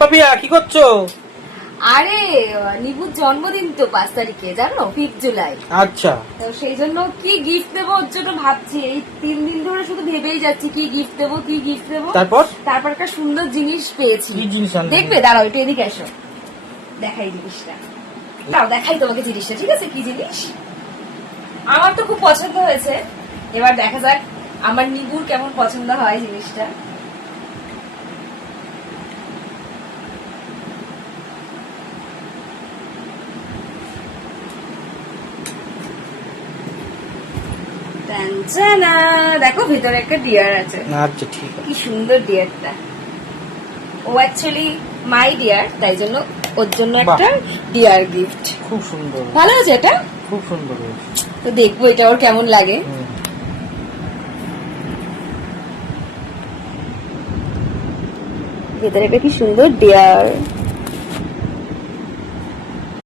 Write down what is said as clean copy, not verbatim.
পাপিয়া কি করছো? আরে নিবুর জন্মদিন তো 5 তারিখে, জানো, 5 জুলাই। আচ্ছা, তো সেই জন্য কি গিফট দেবো ওর জন্য ভাবছি। এই 3 দিন ধরে শুধু ভেবেই যাচ্ছি কি গিফট দেবো, কি গিফট দেবো। তারপর একটা সুন্দর জিনিস পেয়েছি। কি জিনিস আনলে? দেখবে, দাঁড়াও একটু এদিকে এসো, দেখাই জিনিসটা। দাও দেখাই তোমাকে জিনিসটা, ঠিক আছে? কি জিনিস? আমার তো খুব পছন্দ হয়েছে। এবার দেখা যাক আমার নিবুর কেমন পছন্দ হয় জিনিসটা। টানচানা, দেখো ভিতরে একটা ডিয়ার আছে। আচ্ছা ঠিক আছে। কি সুন্দর ডিয়ারটা। ও অ্যাকচুয়ালি মাই ডিয়ার, তাই জন্য ওর জন্য একটা ডিয়ার গিফট। খুব সুন্দর, ভালো আছে এটা, খুব সুন্দর হয়েছে। তো দেখবো এটা ওর কেমন লাগে। ভেতরে একটা কি সুন্দর ডিয়ার।